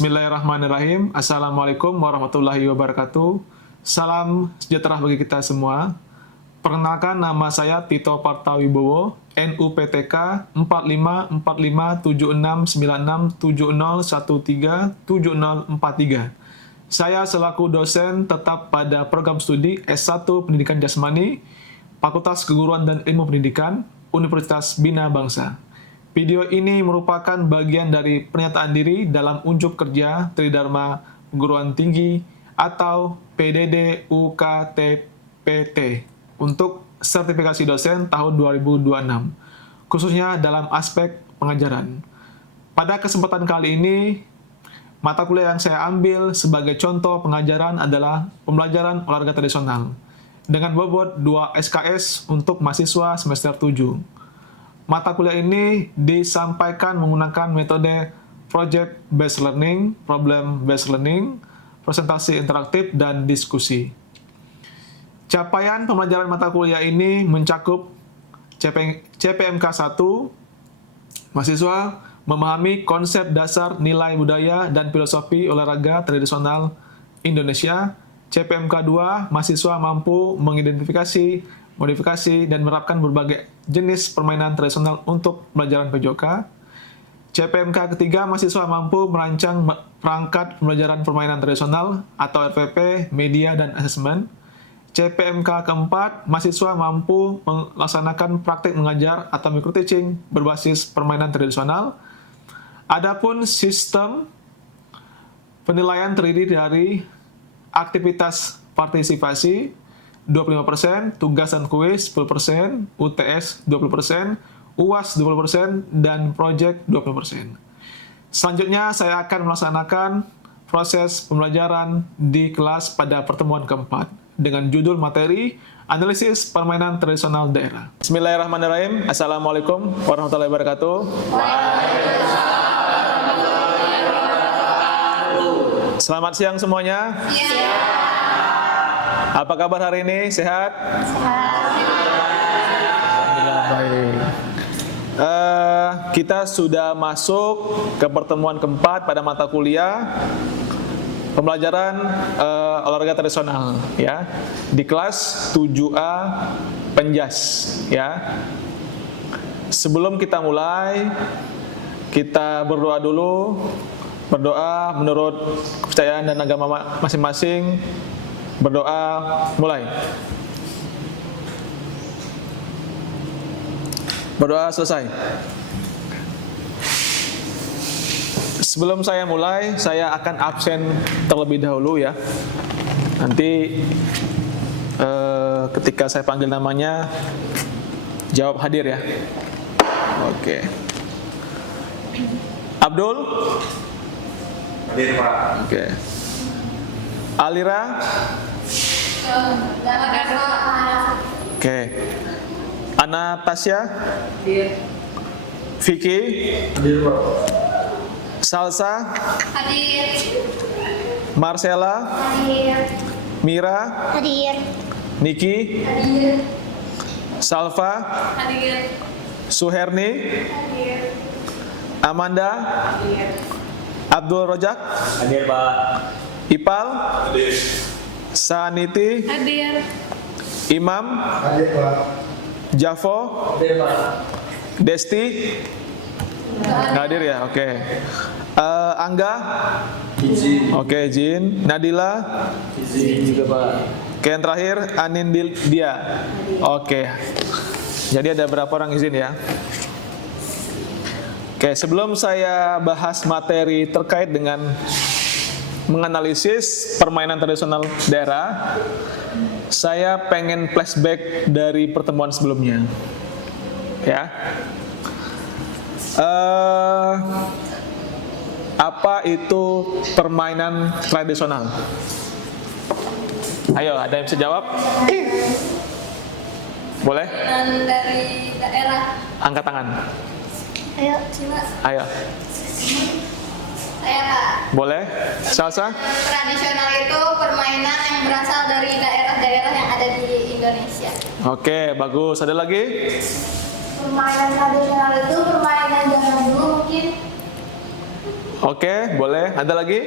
Bismillahirrahmanirrahim. Assalamualaikum warahmatullahi wabarakatuh. Salam sejahtera bagi kita semua. Perkenalkan, nama saya Tito Partawibowo, NUPTK 4545769670137043. Saya selaku dosen tetap pada program studi S1 Pendidikan Jasmani, Fakultas Keguruan dan Ilmu Pendidikan, Universitas Bina Bangsa. Video ini merupakan bagian dari pernyataan diri dalam unjuk kerja Tridharma Perguruan Tinggi atau PDD UKTPT untuk sertifikasi dosen tahun 2026, khususnya dalam aspek pengajaran. Pada kesempatan kali ini, mata kuliah yang saya ambil sebagai contoh pengajaran adalah pembelajaran olahraga tradisional dengan bobot 2 SKS untuk mahasiswa semester 7. Mata kuliah ini disampaikan menggunakan metode Project Based Learning, Problem Based Learning, presentasi interaktif, dan diskusi. Capaian pembelajaran mata kuliah ini mencakup CPMK 1, mahasiswa memahami konsep dasar nilai budaya dan filosofi olahraga tradisional Indonesia. CPMK 2, mahasiswa mampu mengidentifikasi, modifikasi, dan menerapkan berbagai jenis permainan tradisional untuk pembelajaran PJOK. CPMK ketiga, mahasiswa mampu merancang perangkat pembelajaran permainan tradisional atau RPP, media, dan asesmen. CPMK keempat, mahasiswa mampu melaksanakan praktik mengajar atau microteaching berbasis permainan tradisional. Adapun sistem penilaian terdiri dari aktivitas partisipasi 25%, tugas dan kuis 10%, UTS 20%, UAS 20%, dan project 20%. Selanjutnya, saya akan melaksanakan proses pembelajaran di kelas pada pertemuan keempat dengan judul materi Analisis Permainan Tradisional Daerah. Bismillahirrahmanirrahim. Assalamualaikum warahmatullahi wabarakatuh. Selamat siang semuanya. Apa kabar hari ini? Sehat? Alhamdulillah baik. Kita sudah masuk ke pertemuan keempat pada mata kuliah pembelajaran olahraga tradisional, ya, di kelas 7A Penjas, ya. Sebelum kita mulai, kita berdoa dulu. Berdoa menurut kepercayaan dan agama masing-masing. Berdoa, mulai. Berdoa selesai. Sebelum saya mulai, saya akan absen terlebih dahulu, ya. Nanti ketika saya panggil namanya, jawab hadir, ya. Oke. Abdul? Hadir, Pak. Oke. Alira? Oke. Anastasia? Hadir. Vicky? Hadir, Pak. Salsa? Hadir. Marcella? Hadir. Mira? Hadir. Niki? Hadir. Salva? Hadir. Suherni? Hadir. Amanda? Hadir. Abdul Rojak? Hadir, Pak. Ipal? Hadir. Saniti? Hadir. Imam? Hadir, Pak. Javo? Hadir, Pak. Desti? Hadir, ya, oke. Angga? Izin. Oke, izin. Nadila? Izin juga, Pak. Oke, yang terakhir Anindil dia. Oke. Jadi ada berapa orang izin, ya? Oke, sebelum saya bahas materi terkait dengan menganalisis permainan tradisional daerah, saya pengen flashback dari pertemuan sebelumnya, ya. Apa itu permainan tradisional? Ayo, ada yang bisa jawab? Boleh? Dari daerah. Angkat tangan. Ayo, coba. Ayo. Saya, Kak. Boleh? Salsa? Tradisional itu permainan yang berasal dari daerah-daerah yang ada di Indonesia. Oke, bagus. Ada lagi? Permainan tradisional itu permainan zaman dulu mungkin Oke, boleh. Ada lagi?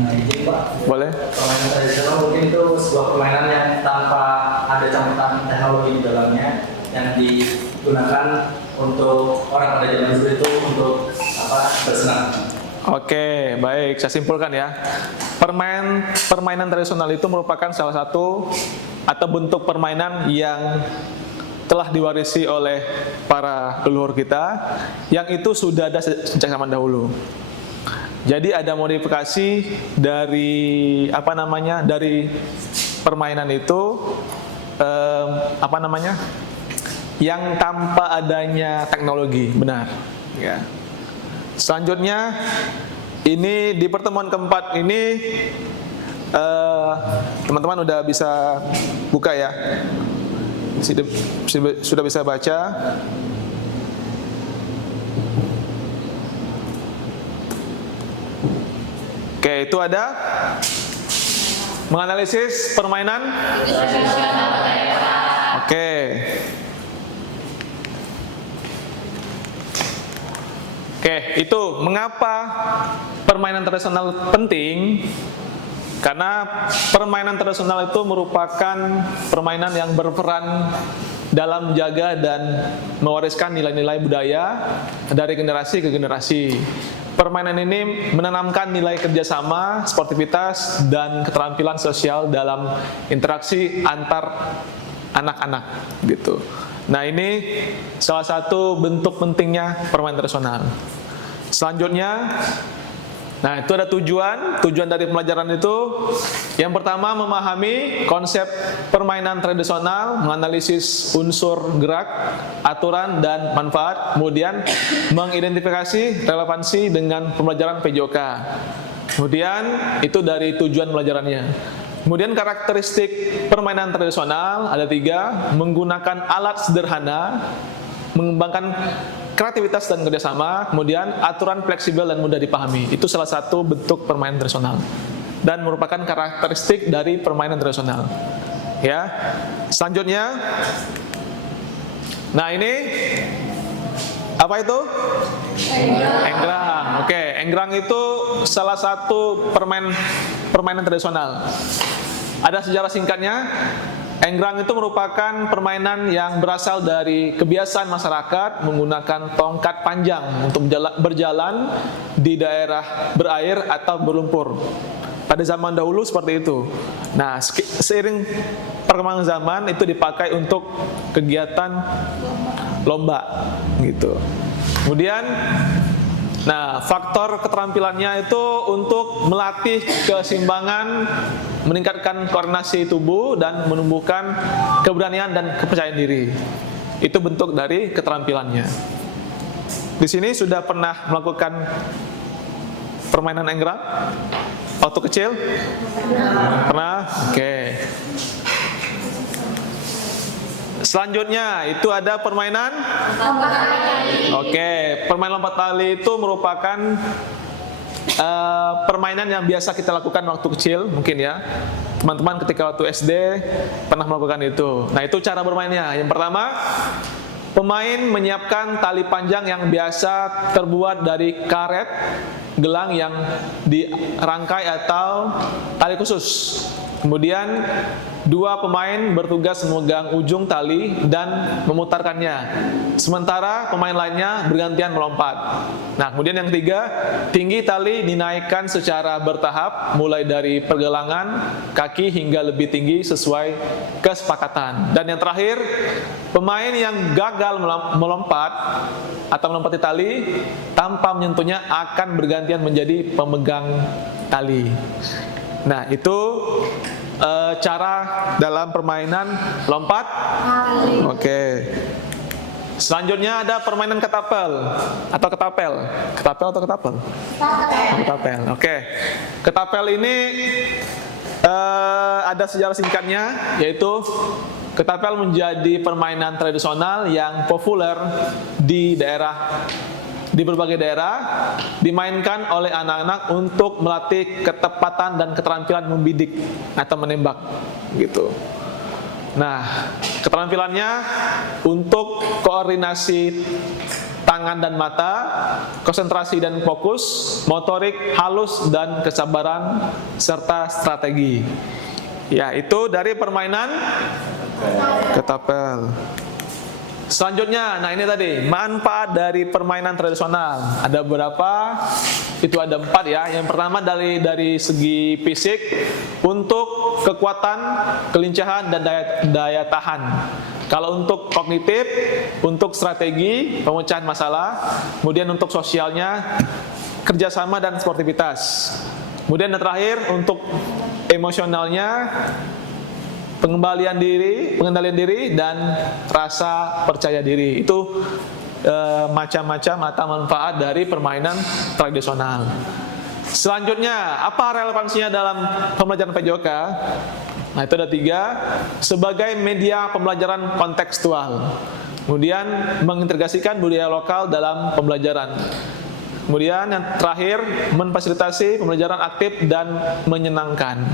Izin Pak, Boleh. permainan tradisional mungkin itu sebuah permainan yang tanpa ada campuran teknologi di dalamnya, yang digunakan untuk orang pada zaman dulu itu untuk bersenang. Oke, baik. Saya simpulkan ya. Permainan tradisional itu merupakan salah satu atau bentuk permainan yang telah diwarisi oleh para leluhur kita, yang itu sudah ada sejak zaman dahulu. Jadi ada modifikasi dari dari permainan itu yang tanpa adanya teknologi, benar. Ya. Selanjutnya, ini di pertemuan keempat ini teman-teman udah bisa buka ya, sudah bisa baca. Oke, itu ada menganalisis permainan. Oke. Oke, itu mengapa permainan tradisional penting? Karena permainan tradisional itu merupakan permainan yang berperan dalam menjaga dan mewariskan nilai-nilai budaya dari generasi ke generasi. Permainan ini menanamkan nilai kerjasama, sportivitas, dan keterampilan sosial dalam interaksi antar anak-anak gitu. Nah, ini salah satu bentuk pentingnya permainan tradisional. Selanjutnya, nah itu ada tujuan dari pelajaran itu. Yang pertama, memahami konsep permainan tradisional, menganalisis unsur gerak, aturan, dan manfaat. Kemudian mengidentifikasi relevansi dengan pembelajaran PJOK. Kemudian itu dari tujuan pelajarannya. Kemudian karakteristik permainan tradisional ada 3: menggunakan alat sederhana, mengembangkan kreativitas dan kerjasama, kemudian aturan fleksibel dan mudah dipahami. Itu salah satu bentuk permainan tradisional dan merupakan karakteristik dari permainan tradisional. Ya, selanjutnya, nah ini apa itu? Enggrang. Oke, enggrang itu salah satu permainan tradisional. Ada sejarah singkatnya. Enggrang itu merupakan permainan yang berasal dari kebiasaan masyarakat menggunakan tongkat panjang untuk berjalan di daerah berair atau berlumpur. Pada zaman dahulu seperti itu. Nah, seiring perkembangan zaman itu dipakai untuk kegiatan lomba gitu. Kemudian, nah, faktor keterampilannya itu untuk melatih keseimbangan, meningkatkan koordinasi tubuh, dan menumbuhkan keberanian dan kepercayaan diri. Itu bentuk dari keterampilannya. Di sini sudah pernah melakukan permainan enggrang waktu kecil? Pernah? Oke. Selanjutnya itu ada permainan lompat tali. Oke, permainan lompat tali itu merupakan permainan yang biasa kita lakukan waktu kecil, mungkin ya. Teman-teman ketika waktu SD pernah melakukan itu. Nah, itu cara bermainnya. Yang pertama, pemain menyiapkan tali panjang yang biasa terbuat dari karet, gelang yang dirangkai atau tali khusus. Kemudian dua pemain bertugas memegang ujung tali dan memutarkannya, sementara pemain lainnya bergantian melompat. Nah, kemudian yang ketiga, tinggi tali dinaikkan secara bertahap mulai dari pergelangan kaki hingga lebih tinggi sesuai kesepakatan. Dan yang terakhir, pemain yang gagal melompat atau melompati tali tanpa menyentuhnya akan bergantian menjadi pemegang tali. Nah, itu cara dalam permainan lompat. Oke. Selanjutnya ada permainan ketapel atau ketapel. Ketapel atau ketapel? Ketapel. Oke. Ketapel ini ada sejarah singkatnya, yaitu ketapel menjadi permainan tradisional yang populer di berbagai daerah, dimainkan oleh anak-anak untuk melatih ketepatan dan keterampilan membidik atau menembak gitu. Nah, keterampilannya untuk koordinasi tangan dan mata, konsentrasi dan fokus, motorik halus dan kesabaran, serta strategi. Ya, itu dari permainan ketapel. Selanjutnya, nah ini tadi manfaat dari permainan tradisional. Ada berapa? Itu ada 4 ya. Yang pertama dari segi fisik, untuk kekuatan, kelincahan dan daya tahan. Kalau untuk kognitif, untuk strategi, pemecahan masalah. Kemudian untuk sosialnya, kerjasama dan sportivitas. Kemudian yang terakhir untuk emosionalnya, pengendalian diri dan rasa percaya diri. Itu macam-macam atau manfaat dari permainan tradisional. Selanjutnya, apa relevansinya dalam pembelajaran PJOK? Nah, itu ada 3. Sebagai media pembelajaran kontekstual. Kemudian mengintegrasikan budaya lokal dalam pembelajaran. Kemudian yang terakhir, memfasilitasi pembelajaran aktif dan menyenangkan.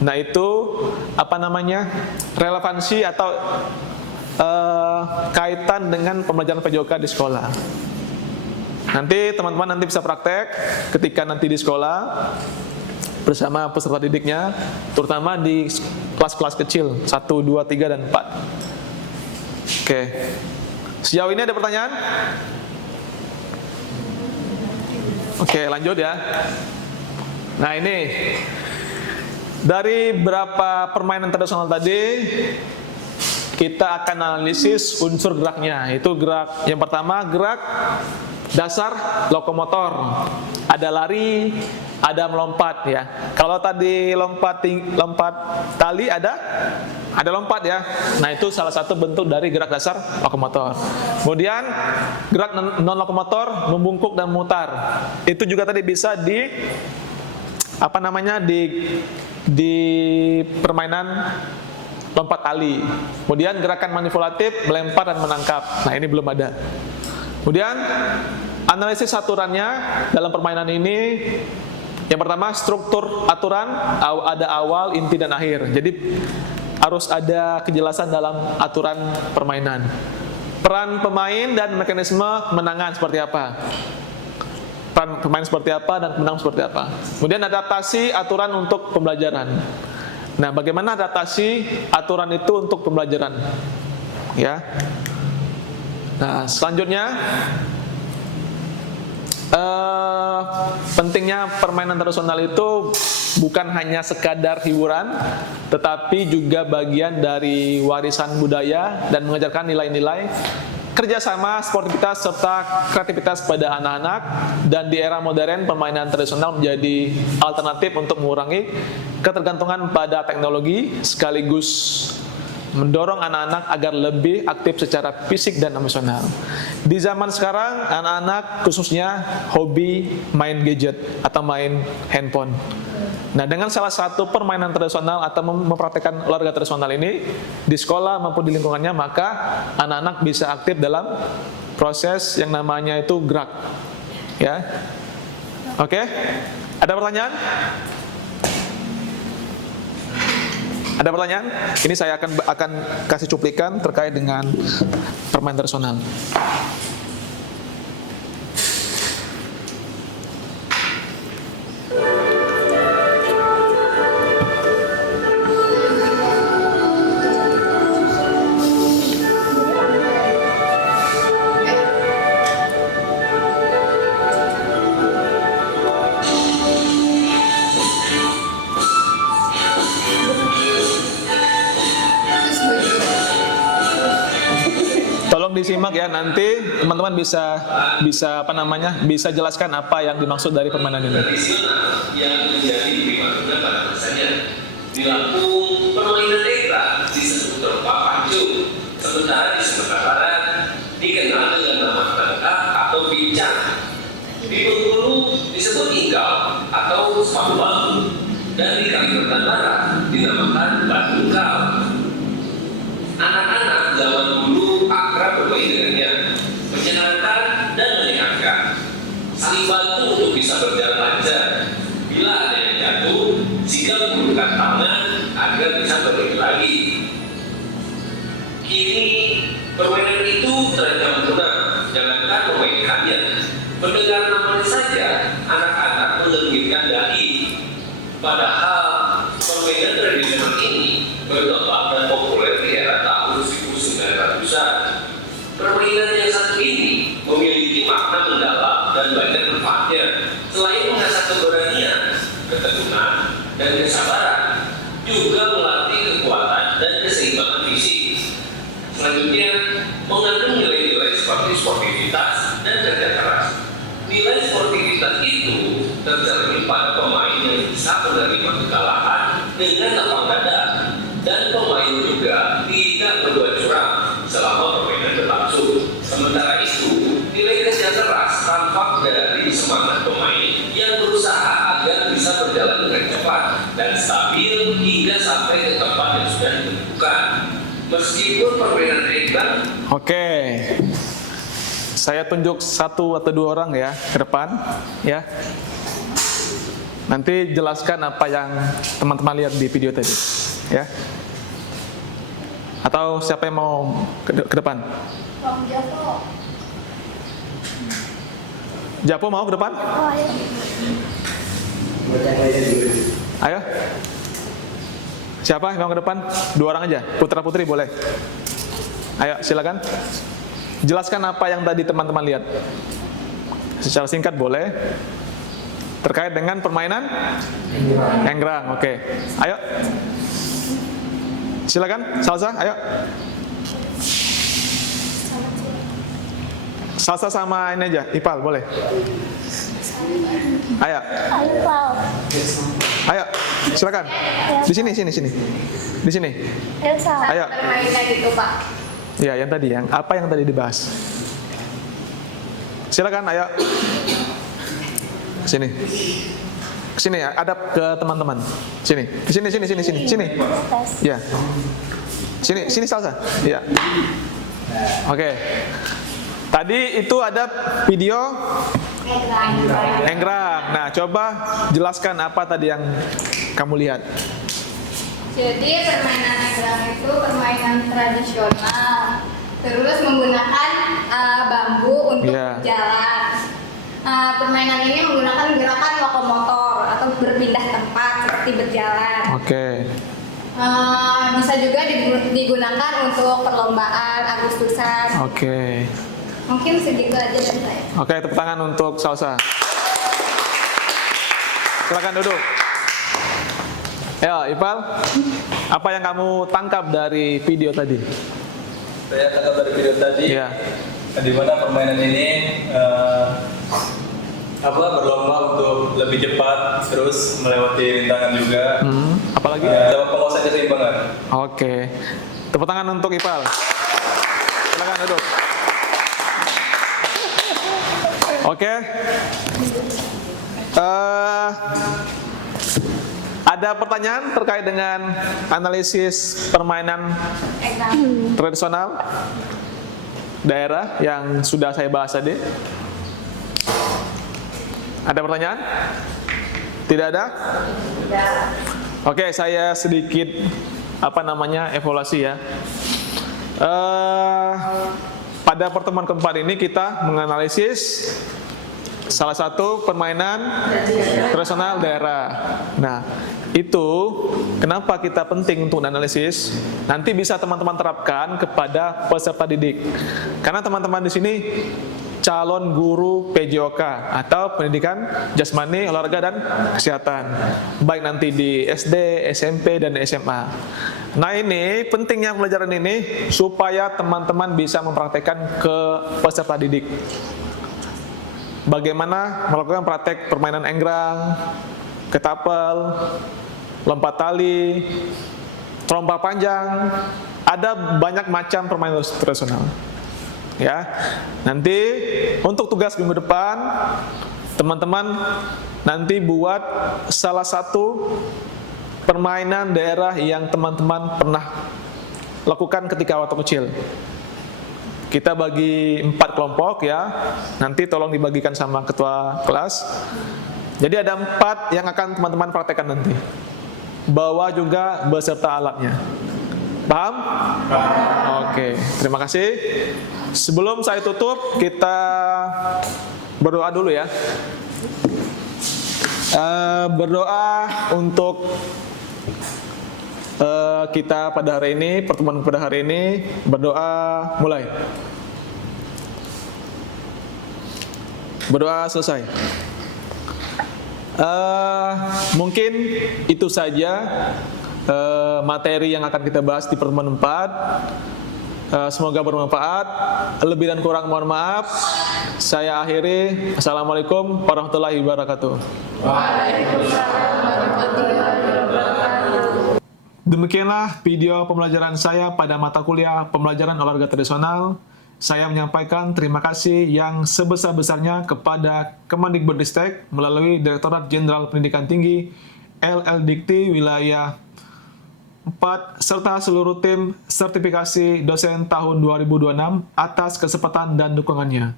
Nah, itu relevansi atau kaitan dengan pembelajaran PJOK di sekolah. Nanti teman-teman bisa praktek ketika nanti di sekolah bersama peserta didiknya, terutama di kelas-kelas kecil 1, 2, 3, dan 4. Oke. Sejauh ini ada pertanyaan? Oke, lanjut ya. Nah, ini dari berapa permainan tradisional tadi, kita akan analisis unsur geraknya. Itu gerak yang pertama, gerak dasar lokomotor. Ada lari, ada melompat ya. Kalau tadi lompat tali, ada lompat ya. Nah, itu salah satu bentuk dari gerak dasar lokomotor. Kemudian gerak non lokomotor, membungkuk dan memutar. Itu juga tadi bisa di permainan lompat tali. Kemudian gerakan manipulatif, melempar dan menangkap. Nah, ini belum ada. Kemudian analisis aturannya dalam permainan ini. Yang pertama, struktur aturan, ada awal, inti, dan akhir. Jadi harus ada kejelasan dalam aturan permainan. Peran pemain dan mekanisme kemenangan seperti apa? Peran pemain seperti apa dan pemenang seperti apa? Kemudian adaptasi aturan untuk pembelajaran. Nah, bagaimana adaptasi aturan itu untuk pembelajaran? Ya. Nah, selanjutnya pentingnya permainan tradisional itu bukan hanya sekadar hiburan, tetapi juga bagian dari warisan budaya dan mengajarkan nilai-nilai kerjasama, sportivitas, serta kreativitas pada anak-anak. Dan di era modern, permainan tradisional menjadi alternatif untuk mengurangi ketergantungan pada teknologi, sekaligus mendorong anak-anak agar lebih aktif secara fisik dan emosional. Di zaman sekarang, anak-anak khususnya hobi main gadget atau main handphone. Nah, dengan salah satu permainan tradisional atau mempraktekkan olahraga tradisional ini di sekolah maupun di lingkungannya, maka anak-anak bisa aktif dalam proses yang namanya itu gerak. Ya, oke? Ada pertanyaan? Ada pertanyaan? Ini saya akan kasih cuplikan terkait dengan permainan tradisional. Disimak ya, nanti teman-teman bisa jelaskan apa yang dimaksud dari permainan ini. Yang menjadi primadona pada masanya. Di Lampung, permainan netra disebut terpa pancung, sementara di Sumatera Barat dikenal dengan nama tangkap atau bincang. Di Bengkulu disebut inggal atau sepatu bambu, dan di Kalimantan Barat dinamakan batu kal. Anak-anak zaman dulu akrab bermain dengannya, menyenangkan dan menyehatkan, saling bantu untuk bisa berjalan lancar. Bila ada yang jatuh, sigap menggunakan tangan agar bisa berdiri lagi. Kini permainan itu terancam punah, jangankan permainan dan fisik. Selanjutnya, mengandung nilai-nilai seperti sportivitas dan kerja keras. Nilai sportivitas itu tercermin pada pemain yang bisa menerima kekalahan dengan lapang dada, dan pemain juga tidak berbuat curang selama permainan berlangsung. Sementara itu, nilai kerja keras tampak dari semangat pemain yang berusaha agar bisa berjalan dengan cepat dan stabil hingga sampai ke tempat yang sudah ditentukan. Meskipun permainan enggang. Oke. Saya tunjuk 1 atau 2 orang ya ke depan ya. Nanti jelaskan apa yang teman-teman lihat di video tadi ya. Atau siapa yang mau ke depan? Bang Jafo. Japo mau ke depan? Oh, ayo. Ayo. Siapa yang mau ke depan? 2 orang aja. Putra putri boleh. Ayo silakan. Jelaskan apa yang tadi teman-teman lihat. Secara singkat boleh. Terkait dengan permainan enggrang. Oke. Ayo. Silakan. Salsa, ayo. Salsa sama ini aja, Ipal boleh. Ayo. Ayo, Pal. Ayo. Silakan. Di sini. Di sini. Elsa. Ayo. Permainan itu, Pak. Ya, yang tadi, apa yang tadi dibahas? Silakan, ayo. Sini. Sini, hadap ke teman-teman. Sini. Sini. Ya. Sini Salsa. Ya. Oke. Tadi itu ada video enggrang. Nah, coba jelaskan apa tadi yang kamu lihat. Jadi permainan enggrang itu permainan tradisional. Terus menggunakan bambu untuk berjalan. Permainan ini menggunakan gerakan lokomotor atau berpindah tempat seperti berjalan. Oke. Bisa juga digunakan untuk perlombaan Agustusan. Oke. Mungkin segitu aja dari saya. Oke, tepuk tangan untuk Salsa. Silakan duduk. Ya, Ipal, apa yang kamu tangkap dari video tadi? Saya tangkap dari video tadi, Ya. di mana permainan ini berlomba untuk lebih cepat, terus melewati rintangan juga. Apalagi? Dapat penguasaan keseimbangan. Oke. Tepuk tangan untuk Ipal. Silakan duduk. Oke. Ada pertanyaan terkait dengan analisis permainan tradisional daerah yang sudah saya bahas tadi? Ada pertanyaan? Tidak ada? Tidak. Oke, saya sedikit evaluasi ya. Pada pertemuan keempat ini kita menganalisis salah satu permainan tradisional daerah. Nah, itu kenapa kita penting untuk analisis? Nanti bisa teman-teman terapkan kepada peserta didik. Karena teman-teman di sini calon guru PJOK atau pendidikan jasmani, olahraga dan kesehatan. Baik nanti di SD, SMP dan SMA. Nah, ini pentingnya pelajaran ini supaya teman-teman bisa mempraktekkan ke peserta didik. Bagaimana melakukan praktek permainan enggrang, ketapel, lompat tali, trompa panjang, ada banyak macam permainan tradisional. Ya, nanti untuk tugas minggu depan, teman-teman nanti buat salah satu permainan daerah yang teman-teman pernah lakukan ketika waktu kecil. Kita bagi 4 kelompok ya. Nanti tolong dibagikan sama ketua kelas. Jadi ada 4 yang akan teman-teman praktekkan nanti. Bawa juga beserta alatnya. Paham? Oke, terima kasih. Sebelum saya tutup, kita berdoa dulu ya. Berdoa untuk kita pada hari ini, pertemuan pada hari ini. Berdoa mulai. Berdoa selesai. Mungkin itu saja materi yang akan kita bahas di pertemuan 4. Semoga bermanfaat. Lebih dan kurang mohon maaf. Saya akhiri. Assalamualaikum warahmatullahi wabarakatuh. Demikianlah video pembelajaran saya pada mata kuliah pembelajaran olahraga tradisional. Saya menyampaikan terima kasih yang sebesar-besarnya kepada Kemendikbudristek melalui Direktorat Jenderal Pendidikan Tinggi LLDikti Wilayah 4 serta seluruh tim sertifikasi dosen tahun 2026 atas kesempatan dan dukungannya.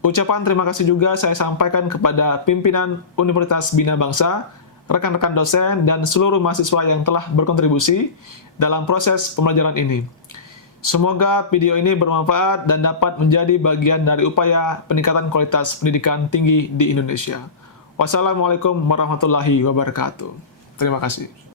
Ucapan terima kasih juga saya sampaikan kepada pimpinan Universitas Bina Bangsa, rekan-rekan dosen, dan seluruh mahasiswa yang telah berkontribusi dalam proses pembelajaran ini. Semoga video ini bermanfaat dan dapat menjadi bagian dari upaya peningkatan kualitas pendidikan tinggi di Indonesia. Wassalamualaikum warahmatullahi wabarakatuh. Terima kasih.